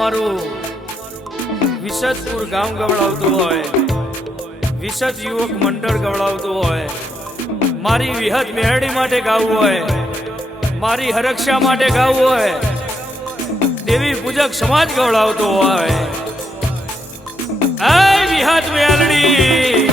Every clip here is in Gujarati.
તમારું વિસદપુર ગામ ગવડાવતું હોય, વિસદ યુવક મંડળ ગવડાવતું હોય, મારી વિહત મેરડી માટે ગાવું હોય, મારી હરક્ષા માટે ગાવું હોય, દેવી પૂજક સમાજ ગવડાવતો હોય, આ વિહત મેરડી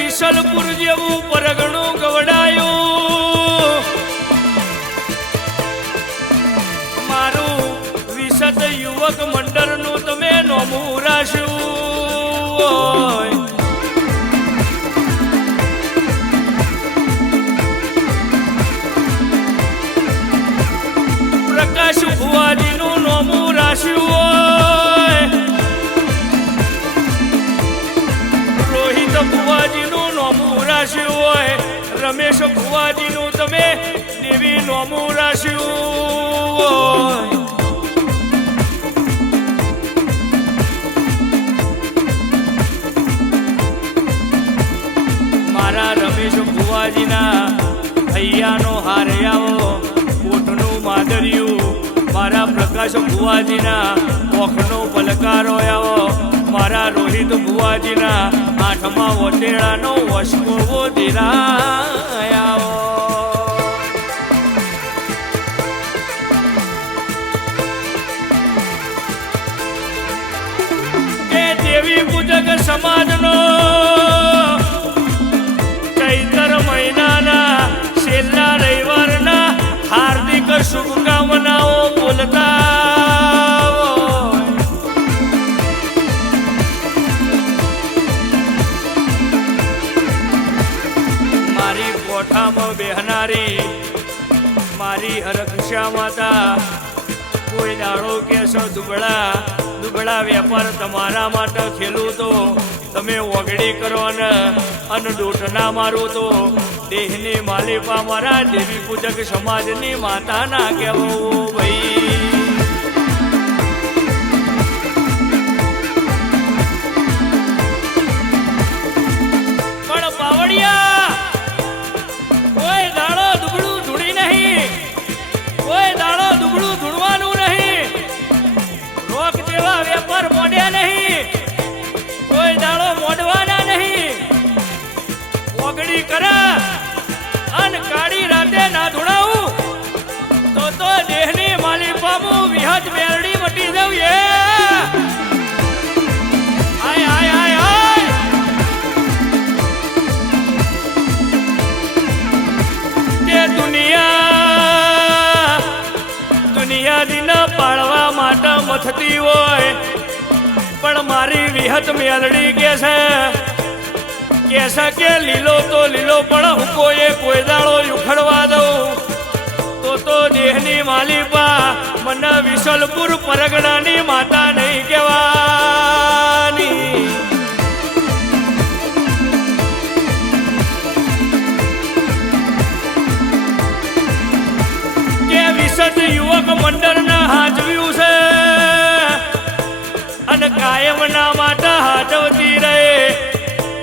વિસલપુર જેવું પરગણું ગવડાયું, મારું વિસદ યુવક મંડળનું તમે નોમું રાખ્યું. પ્રકાશ ભુવાજીનું નોમું રાખ્યું, રોહિત ભુવાજીનું નોમું રાખ્યું હોય, રમેશ ભુવાજીનું તમે દેવી નોમું રાખ્યું હોય. મારા રમેશ ભુવાજીના હૈયાનો હાર આવો, કોટનું માદરિયું, મારા પ્રકાશ ભુવાજીના ઓખનો પલકારો આવો, મારા રોહિત ભુવાજીના આઠમા વટેડાનો વસકો દિરાયાવો. એ દેવી પૂજક સમાજનો ચૈત્ર મહિનાના છેલ્લા રવિવારના હાર્દિક શુભકામનાઓ બોલતા કોઠામાં બેહનારી મારી હરક્ષા માતા, કોઈ દાડો કેસો દુબળા દુબળા વેપાર તમારા માટે ખેલું તો તમે ઓગળી કરો ને અનડૂટ ના મારું તો દેહની માલિપા મારા દેવી પૂજક સમાજની માતા ના કહેવો ભાઈ. પણ પાવડિયા કોઈ દાડો દુબળું ધૂણી નહીં, કોઈ દાડો દુબળું ધૂણવાનું નહીં, રોક જેવા વેપાર મોડ્યા નહીં, કોઈ દાડો મોડવાના નહીં. ઓગળી કરા અન કાળી રાતે ના ધૂણાવું તો દેહની માલી પામું વિહત મેરડી મટી જવું. આય આય આય આય દુનિયા દિન પાળવા માટે મથતી હોય, પણ મારી વિહત મેલડી કે છે લીલો તો લીલો પણ હું કોઈ દાડો ઉખડવા દઉં તો દેહની માલિપા મને વિસલપુર પરગણાની માતા નહીં કહેવાની. વિસદ યુવક મંડળના હાજવ્યું છે અને કાયમના માટે હાજવતી રહે.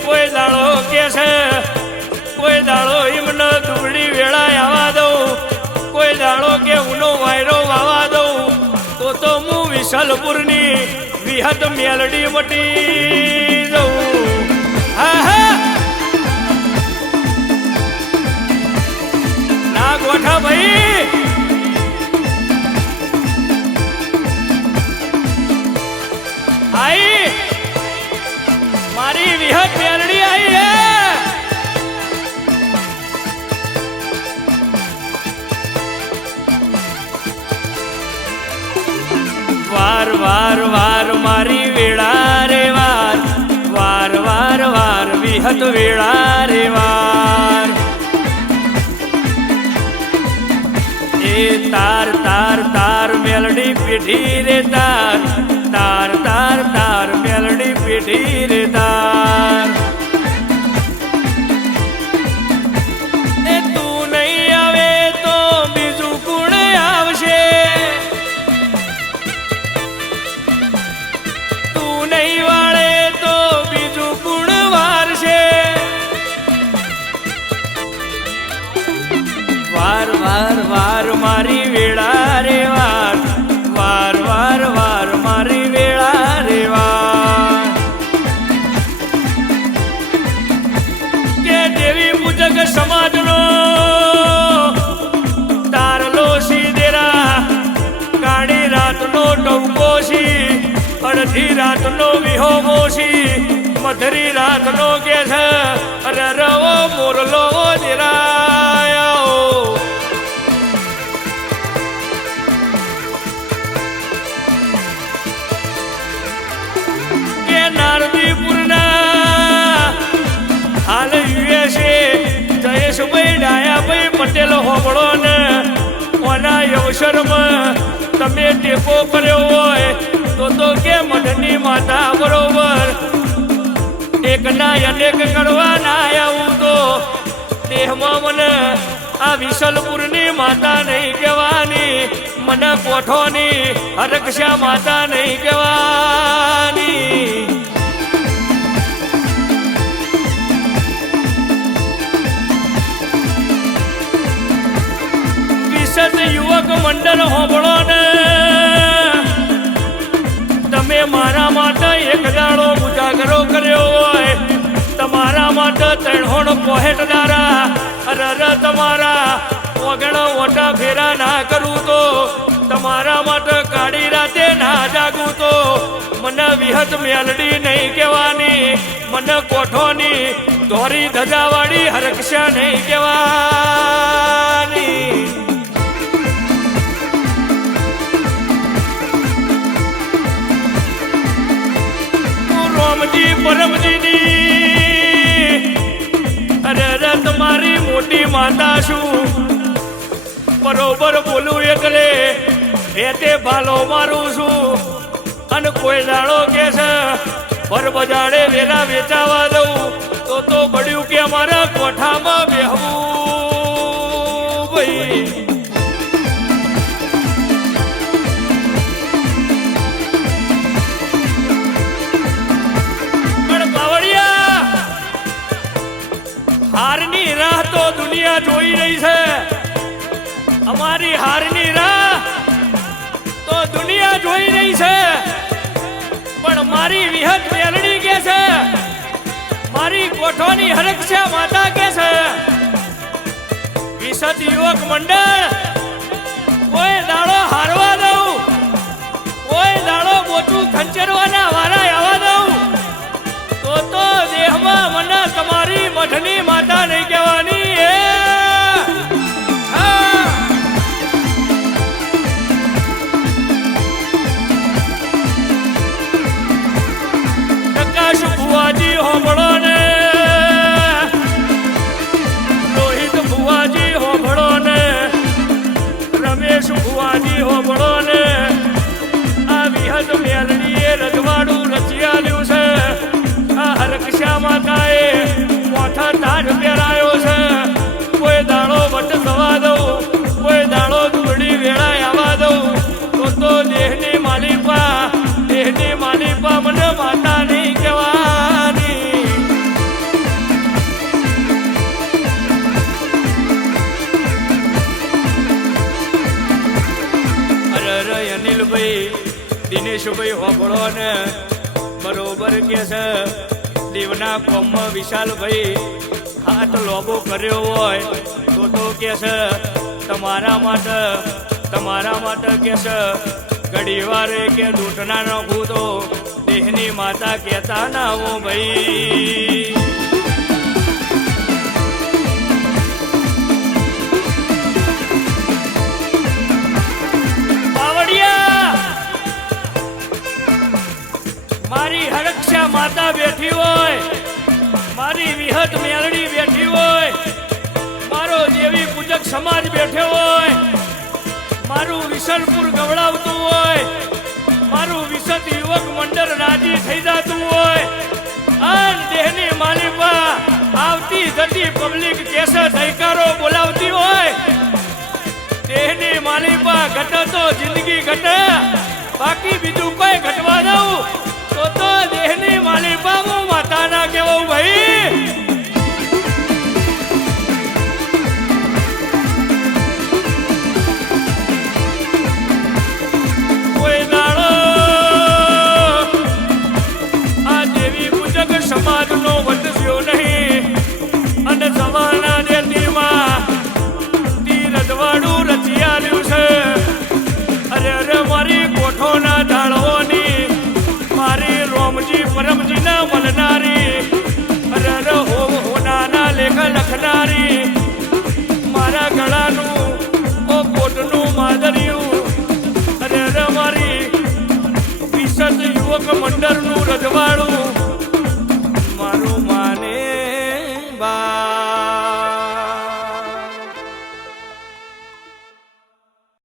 કોઈ દાડો કે છે, કોઈ દાડો એમને દુબળી વેળા આવવા દઉં, કોઈ દાડો કે ઉનો વાયરો વાવા દઉં તો હું વિસલપુરની વિહત મેલડી મટી દઉં. હા હા ના ગોઠા ભાઈ, आई मारी विहत मेलडी आई है. वार वार वार मारी वेळा रे वार, वार वार वार विहत वेळा रे वार. ए तार तार तार मेलडी पीठी रे तार, तार तार तार मेलडी पीठी रे तार. રાતનો ટવકો છી, અડધી રાતનો વિહોમો છી, મધરી રાતનો કે છે અરે રવો મોરલો દેરાયો કે નારદીપુરના હાલ યુએસએ જયેશભાઈ ડાયાભાઈ પટેલ હોબળો ને ઓના અવસરમાં તમે ટેકો કર્યો હોય તો કે મઢની માતા બરોબર એકના અનેક કરવા ના આવું તો દેહમાં મને આ વિસલપુરની માતા નહીં કહેવાની, મને કોઠોની હરક્ષા માતા નહીં કહેવાની. વિસત યુવક મંડળ હોબળો ને તમે મારા માટે એક દાડો ઉજાગરો કર્યો હોય, તમારા માટે 365 દાડા અરે તમારા ઓગણ ઓટા ફેરા ના કરું તો, તમારા માટે કાળી રાતે ના જાગું તો મને વિહત મેલડી નહીં કહેવાની, મને કોઠોની ધોરી ધજાવાળી હરક્ષા નહીં કહેવાની. રોમજી પરમજીની અરે તમારી મોટી માતા છું, બરોબર બોલું એટલે રેતે ભાલો મારું છું, અને કોઈ દાડો કે છે પર બજાડે વેલા વેચાવા દઉં તો બળ્યું કે મારા કોઠામાં બેહવું ભાઈ. હારની રાહ તો દુનિયા જોઈ રહી છે, અમારી હારની રાહ તો દુનિયા જોઈ રહી છે, પણ મારી વિહત મેલડી કે છે, મારી કોઠોની હરક્ષા માતા કે છે. વિસત યુવક મંડળ કોઈ દાડો હારવા દઉં, કોઈ દાડો મોટું ખંચરવાના વારા આવવા દઉં તો દેહમાં મને તમારી મઠની માતા નહીં કહેવાની. પ્રકાશ ભુવાજી હોંભળો ને, રોહિત ભુવાજી હોંભળો ને, રમેશ ભુવાજી હોંભળો ને, આ વિહત મેલડીએ રજવાડું રચિયાલ્યું છે. આ હરક્ષા માતાએ મોઠા તાજ પહેરાયો છે, કોઈ દાડો વટ થવા દઉં, કોઈ દાડો દુબળી વેળાય આવવા દઉં તો દેહની માલિપા મને માતા નહીં કહેવાની. અરે અનિલભાઈ દિનેશભાઈ હોબળો ને બરોબર કે છે દેવના કોમમાં વિશાલભાઈ હાથ લોબો કર્યો હોય તો કે છે તમારા માટે કે છે ઘડી વારે કે દૂધના નાખું તો દેહની માતા કહેતા ના હો ભાઈ. મારી હરક્ષા માતા બેઠી હોય, મારી વિહત મેલડી બેઠી હોય, મારો દેવી પૂજક સમાજ બેઠ્યો હોય, મારું વિસલપુર ગવડાવતું હોય, મારું વિસત યુવક મંડળ રાજી થઈ જતું હોય, અને દેહની માલિકા આવતી જતી પબ્લિક કેસે ધૈકારો બોલાવતી હોય, દેહની માલિકા ઘટે તો જિંદગી ઘટે, બાકી બીજું કોઈ ઘટવા દઉં તો દેહની માલિકા હું માતા ના કેવું ભાઈ. કોઈ દાડો આ દેવી પૂજક સમાજનો વધ્યો નહીં, અને જવાના દેતીમાં તી રજવાડું રચિયાલ્યું છે. અરે મારી કોઠ વખોના ઢાળવાની મારી રોમજી પરમજીના મળનારી અરે હોનાના લેખ લખનારી મારા ગળાનું ઓ કોટનું માદરિયું અરે મારી વિશદ યુવક મંડળનું રજવાડું